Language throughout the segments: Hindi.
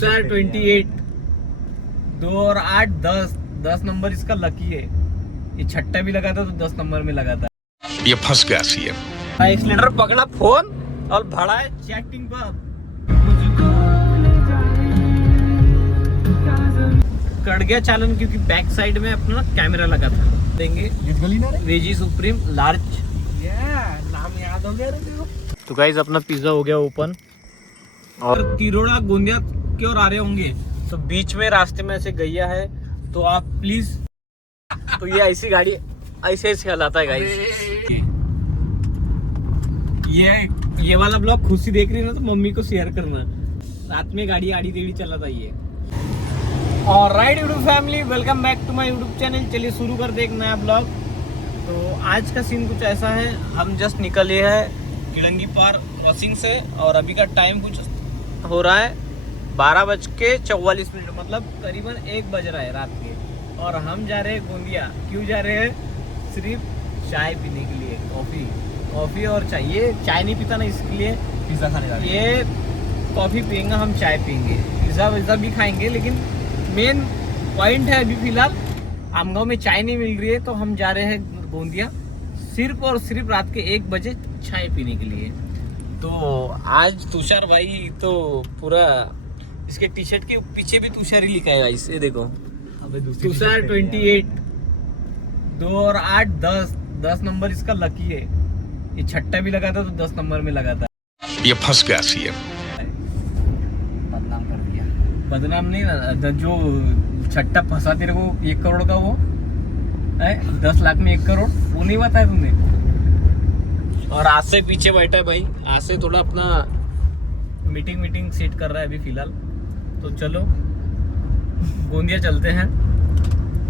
28 2 और 8 10 नंबर इसका लकी है। ये छट्टा भी लगाता तो 10 नंबर में लगाता। ये फंस गया सीएम। एक्सीलेटर पकड़ा फोन और भड़ा है चैटिंग पर। कट गया चालन क्योंकि बैक साइड में अपना कैमरा लगा था। देंगे वेजी सुप्रीम लार्ज, नाम याद हो गया। तो गाइस अपना पिज्जा हो गया ओपन और तिरोड़ा गोंदिया की ओर आ रहे होंगे तो बीच में रास्ते में ऐसे गैया है तो आप प्लीज, तो ये ऐसी गाड़ी ऐसे चलाता है गाइस। ये वाला ब्लॉग खुद से देख रही है ना तो मम्मी को शेयर करना। रात में गाड़ी आड़ी टेढ़ी चलाता ये। और right YouTube family, welcome back to my YouTube channel. चलिए शुरू कर दे एक नया ब्लॉग। तो आज का सीन कुछ ऐसा है, हम जस्ट निकले हैं किड़ंगी पार क्रॉसिंग से और अभी का टाइम कुछ हो रहा है 12:44, मतलब करीबन 1 बज रहा है रात के। और हम जा रहे हैं गोंदिया। क्यों जा रहे हैं? सिर्फ चाय पीने के लिए। कॉफ़ी और चाय। ये चाय नहीं पीता ना, इसके लिए पिज़्ज़ा खाने जा रहे हैं। ये कॉफ़ी पियेंगे, हम चाय पियेंगे, पिज़्ज़ा भी खाएंगे। लेकिन मेन पॉइंट है अभी फिलहाल आमगांव में चाय नहीं मिल रही है तो हम जा रहे हैं गोंदिया सिर्फ और सिर्फ रात के 1 बजे चाय पीने के लिए। तो आज तुषार भाई तो पूरा इसके टी शर्ट के पीछे भी तुषार ही लिखा है इसे देखो। तुषार 28 2 और 8 10 नंबर इसका लकी है। ये छट्टा भी लगाता तो 10 नंबर में लगाता। ये फंस गया सीएम। बदनाम कर दिया। बदनाम नहीं, जो छट्टा फंसा तेरे को 1 करोड़ का वो है, 10 लाख में 1 करोड़, वो नहीं बताया तुमने। और आज से पीछे बैठा है भाई, आज से थोड़ा अपना मीटिंग सेट कर रहा है अभी फिलहाल। तो चलो गोंदिया चलते हैं।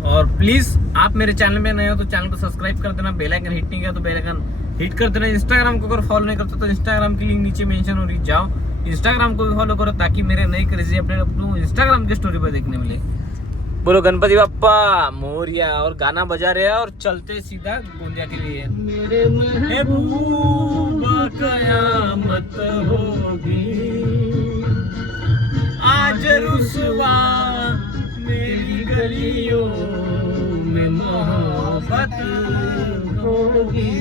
और प्लीज आप मेरे चैनल में नए हो तो चैनल को सब्सक्राइब कर देना, बेल आइकन हिट नहीं किया तो बेल आइकन हिट कर देना। इंस्टाग्राम को अगर फॉलो नहीं करते तो इंस्टाग्राम की लिंक नीचे मेंशन हो रही, जाओ इंस्टाग्राम को भी फॉलो करो ताकि मेरे नए क्रेजी अपडेट अपलोड इंस्टाग्राम की स्टोरी पर देखने मिले। बोलो गणपति बप्पा मोरिया। और गाना बजा रहे हैं और चलते सीधा गोंदिया के लिए। मेरे महबूबा कयामत होगी आज रुसवा मेरी गलियों में मोहब्बत होगी।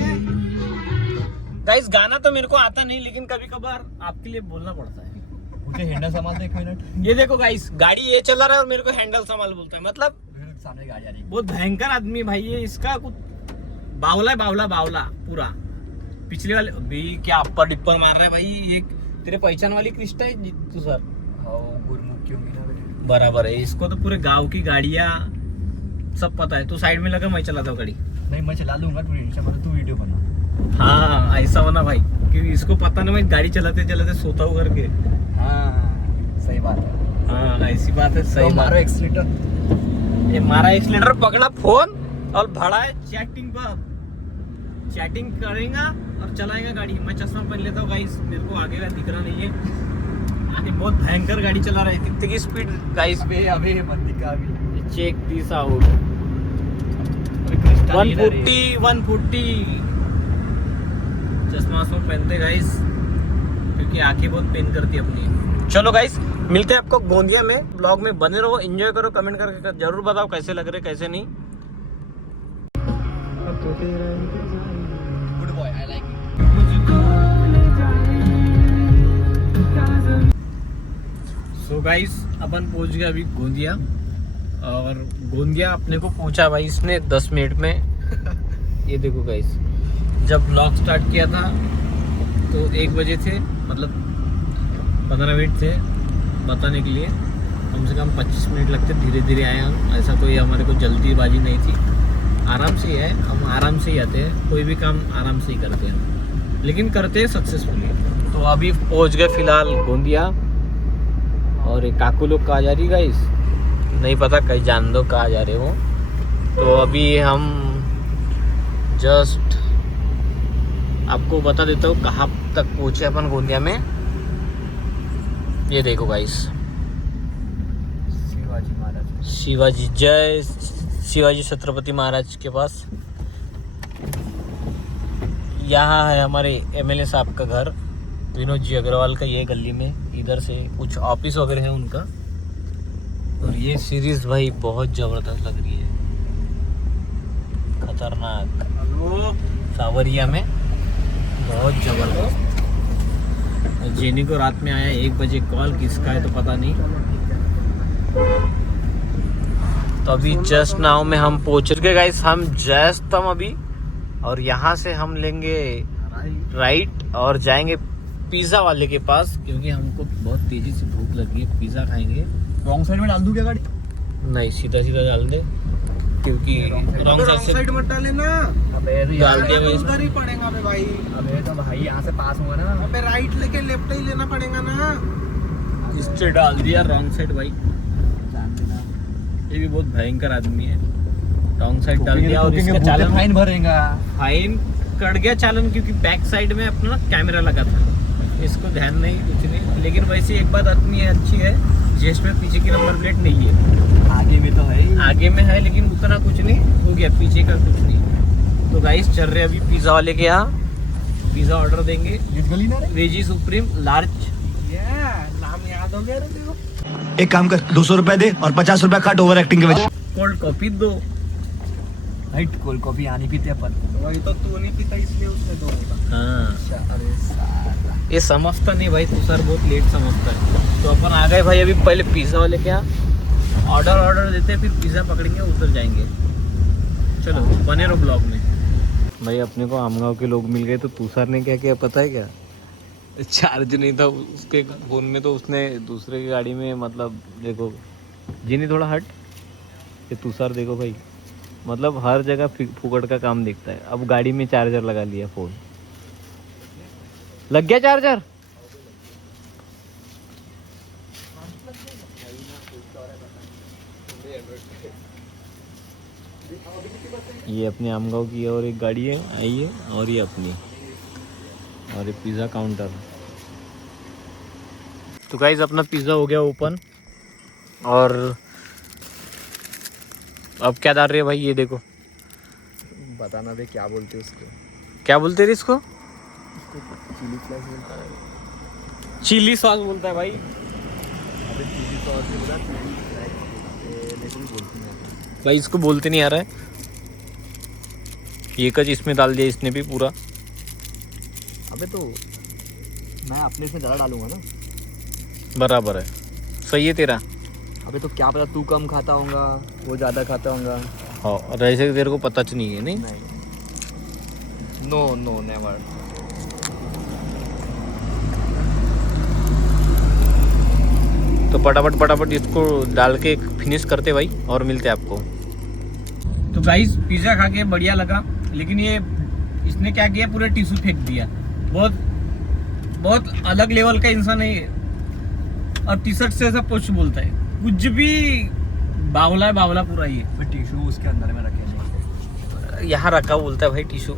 गाइस गाना तो मेरे को आता नहीं लेकिन कभी कभार आपके लिए बोलना पड़ता है। मुझे हैंडल संभाल दे 1 मिनट। ये देखो गाइस, गाड़ी ये चला रहा है और मेरे को हैंडल संभाल बोलता है। मतलब सामने गाड़ी आ रही है। बहुत भयंकर आदमी भाई ये। इसका कुछ बावला पूरा। पिछले वाले अभी क्या अप्पर डिप्पर मार रहा है भाई। एक तेरे पहचान वाली क्रिस्टा है तू सर? गुरमुख क्यों मिला बराबर है। इसको तो पूरे गांव की गाड़ियां सब पता है। तू साइड में लगा, मैं चलाता हूँ गाड़ी। नहीं मैं चला लूंगा, तू वीडियो बना। हाँ ऐसा होना भाई, क्योंकि इसको पता ना मैं गाड़ी चलाते चलाते सोता हूँ करके। हाँ सही बात है। हाँ ऐसी बात है, सही। मारो एक्सीलेटर। ये मारा एक्सीलेटर पकड़ा फोन और भड़ा है चैटिंग पर। चैटिंग करेगा और चलाएगा गाड़ी। मैं चश्मा पहन लेता हूँ गाइस, मेरे को आगे का दिख रहा नहीं है। आगे बहुत भयंकर गाड़ी चला रहा है। कितने की स्पीड गाइस? अबे मत दिखा अभी। Check this out 140। चश्मा पहनते गाइस क्योंकि आंखें बहुत पेन करती है अपनी। चलो गाइस मिलते हैं आपको गोंदिया में। ब्लॉग में बने रहो, एंजॉय करो, कमेंट करके जरूर बताओ कैसे लग रहे कैसे नहीं। Good boy, I like it. So guys अपन पहुंच गए अभी गोंदिया। और गोंदिया अपने को पहुंचा भाई इसने 10 मिनट में। ये देखो गाइस, जब ब्लॉग स्टार्ट किया था तो 1 बजे थे, मतलब 15 मिनट थे बताने के लिए। कम से कम 25 मिनट लगते, धीरे धीरे आए हम। ऐसा कोई हमारे को जल्दीबाजी नहीं थी, आराम से ही है। हम आराम से ही आते हैं, कोई भी काम आराम से ही करते हैं, लेकिन करते हैं सक्सेसफुली। तो अभी पहुंच गए फिलहाल गोंदिया। और एक काकू लोग कहाँ जा रही गाइस नहीं पता, कहीं जान दो कहाँ जा रहे हो। तो अभी हम जस्ट आपको बता देता हूँ कहाँ तक पहुँचे अपन गोंदिया में। ये देखो गाइस, शिवाजी महाराज। शिवाजी, जय शिवाजी छत्रपति महाराज के पास। यहाँ है हमारे एमएलए साहब का घर, विनोद जी अग्रवाल का। ये गली में इधर से कुछ ऑफिस वगैरह है उनका। और ये सीरीज भाई बहुत जबरदस्त लग रही है, खतरनाक। हेलो सावरिया में बहुत जबरदस्त। जेनी को रात में आया 1 बजे कॉल, किसका है तो पता नहीं। तो अभी जस्ट नाउ में हम पहुंच गए गाइस, हम जस्ट हम अभी, और यहाँ से हम लेंगे राइट और जाएंगे पिज़्ज़ा वाले के पास, क्योंकि हमको बहुत तेजी से भूख लगी है, पिज़्ज़ा खाएंगे। रॉन्ग साइड में डाल दूं क्या गाड़ी? नहीं, सीधा सीधा डाल दे, क्योंकि रॉन्ग साइड मत डाले ना। अबे डाल दिया भाई। उधर ही पड़ेगा बे भाई। अबे तो भाई यहाँ से पास हुआ ना। अबे राइट लेके लेफ्ट ही लेना पड़ेगा ना। इससे डाल दिया रॉन्ग साइड भाई। जान देना। ये भी बहुत भयंकर आदमी है, रॉन्ग साइड डाल दिया और इसका चालान फाइन भरेगा। फाइन कट गया चालान, क्योंकि बैक साइड में अपना कैमरा लगा था, इसको ध्यान नहीं कुछ नहीं। लेकिन वैसे एक बात आदमी अच्छी है, जेस्ट में पीछे की नंबर प्लेट नहीं है, आगे में तो है ही। आगे में है लेकिन उतना कुछ नहीं हो गया, पीछे का कुछ नहीं। तो गाइस चल रहे अभी पिज़्ज़ा वाले के यहाँ, पिज़्ज़ा ऑर्डर देंगे। इस गली ना रे। Veggie supreme large. ये नाम याद हो गया रे तेरे को? एक काम कर 200 रुपए दे और 50 रुपए काट ओवर एक्टिंग के वजह। कोल्ड कॉफी दो। राइट, कोल्ड कॉफी आनी पीते अपन। वही तो तू नहीं पीता इसलिए उसने दो बोला। हाँ, अरे साला। ये समझता नहीं भाई, तुषार बहुत लेट समझता है। तो अपन आ गए भाई अभी, पहले पिज़्ज़ा वाले के यहाँ ऑर्डर देते हैं, फिर पिज़्ज़ा पकड़ेंगे, उधर जाएंगे। चलो बने रहो ब्लॉग में। भाई अपने को आमगांव के लोग मिल गए, तो तुषार ने क्या किया पता है क्या, चार्ज नहीं था उसके फ़ोन में, तो उसने दूसरे की गाड़ी में, मतलब देखो जिनी थोड़ा हट, ये तुषार देखो भाई, मतलब हर जगह फुकट का काम देखता है। अब गाड़ी में चार्जर लगा लिया, फ़ोन लग गया चार्जर। ये अपने आमगांव की और एक गाड़ी है आई है, और ये अपनी, और ये पिज़्ज़ा काउंटर। तो गाइस अपना पिज़्ज़ा हो गया ओपन, और अब क्या डाल रहे हैं भाई, ये देखो। बताना दे क्या बोलते उसको। क्या बोलते थे इसको? चिली फ्लेक्स बोलता है। चिली सॉस बोलता है भाई। अबे चिली सॉस से बोला चिली फ्लेक्स। मेरे को भी बोलती है भाई इसको बोलते नहीं आ रहा है। ये कच इसमें डाल दिया इसने भी पूरा। अबे तो मैं अपने से ज़्यादा डालूंगा ना। बराबर है, सही है तेरा। अबे तो क्या पता तू कम खाता होगा, वो ज़्यादा खाता होगा। हाँ, और ऐसे तेरे को पता नहीं है। नहीं, नहीं, नो नो नेवर। तो फटाफट इसको डाल के फिनिश करते भाई, और मिलते आपको। तो गाइस पिज़्ज़ा खा के बढ़िया लगा, लेकिन ये इसने क्या किया, पूरा टिश्यू फेंक दिया। बहुत अलग लेवल का इंसान है ये, और टी शर्ट से ऐसा कुछ बोलता है, कुछ भी बावला पूरा ये। टिश्यू उसके अंदर में रखे, यहाँ रखा बोलता है भाई टिश्यू।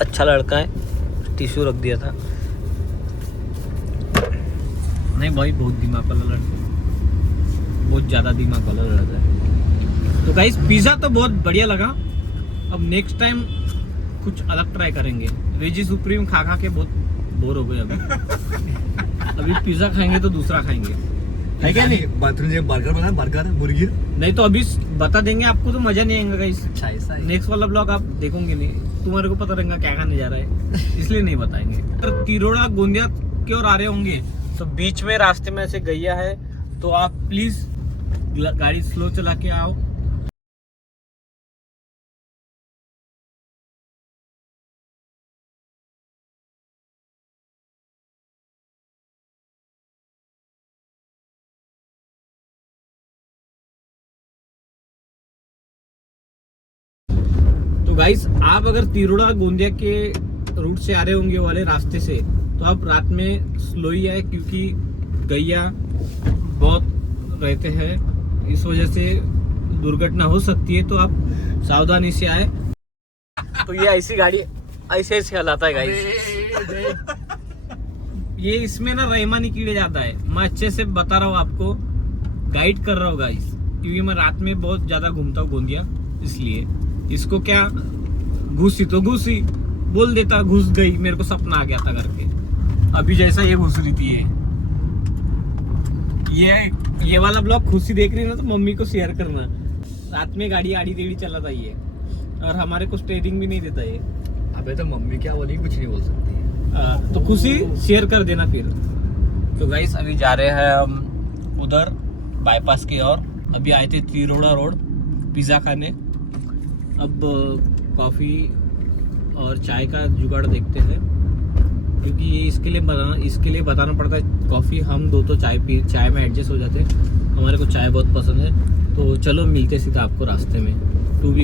अच्छा लड़का है, टिश्यू रख दिया था। नहीं भाई बहुत दिमाग वाला लड़का है, बहुत ज़्यादा दिमाग वाला लड़का है। तो गाइस पिज़्ज़ा तो बहुत बढ़िया लगा। अब नेक्स्ट टाइम कुछ अलग ट्राई करेंगे। वेजी सुप्रीम खा के बहुत बोर हो गए अभी पिज़्ज़ा खाएंगे तो दूसरा खाएंगे, है क्या नहीं? बाथरूम में बर्गर बना, बर्गर मुर्गी। नहीं तो अभी बता देंगे आपको, तो मजा नहीं आएगा गाइस। अच्छा ऐसा है। नेक्स्ट वाला ब्लॉग आप देखोगे नहीं, तुम्हारे को पता रहेगा क्या खाने जा रहा है, इसलिए नहीं बताएंगे। तो तिरोड़ा गोंदिया की ओर आ रहे होंगे, तो बीच में रास्ते में ऐसे गैया है, तो आप प्लीज गाड़ी स्लो चला के आओ। तो गाइस आप अगर तिरोड़ा गोंदिया के रूट से आ रहे होंगे वाले रास्ते से, तो आप रात में स्लो ही आए, क्योंकि गैया बहुत रहते हैं, इस वजह से दुर्घटना हो सकती है। तो आप सावधानी से आए। तो ये ऐसी गाड़ी ऐसे हलाता है गाइस, ये इसमें ना रहमानी कीड़े जाता है। मैं अच्छे से बता रहा हूँ आपको, गाइड कर रहा हूँ गाइस, क्योंकि मैं रात में बहुत ज्यादा घूमता हूँ गोंदिया, इसलिए इसको क्या घुसी तो घुसी बोल देता, घुस गई, मेरे को सपना आ गया था करके। अभी जैसा ये घुस रही थी, ये वाला ब्लॉग खुशी देख रही है ना तो मम्मी को शेयर करना। रात में गाड़ी आड़ी टेढ़ी चलाता ये, और हमारे को स्टेयरिंग भी नहीं देता ये। अबे तो मम्मी क्या बोली, कुछ नहीं बोल सकती। तो खुशी शेयर कर देना फिर। तो गाइस अभी जा रहे हैं हम उधर बाईपास की ओर। अभी आए थे तिरोड़ा रोड पिज़्ज़ा खाने। अब कॉफ़ी और चाय का जुगाड़ देखते हैं, क्योंकि ये इसके लिए बताना पड़ता है। कॉफ़ी हम दो तो चाय में एडजस्ट हो जाते हैं। हमारे को चाय बहुत पसंद है। तो चलो मिलते सीधा आपको रास्ते में। तू भी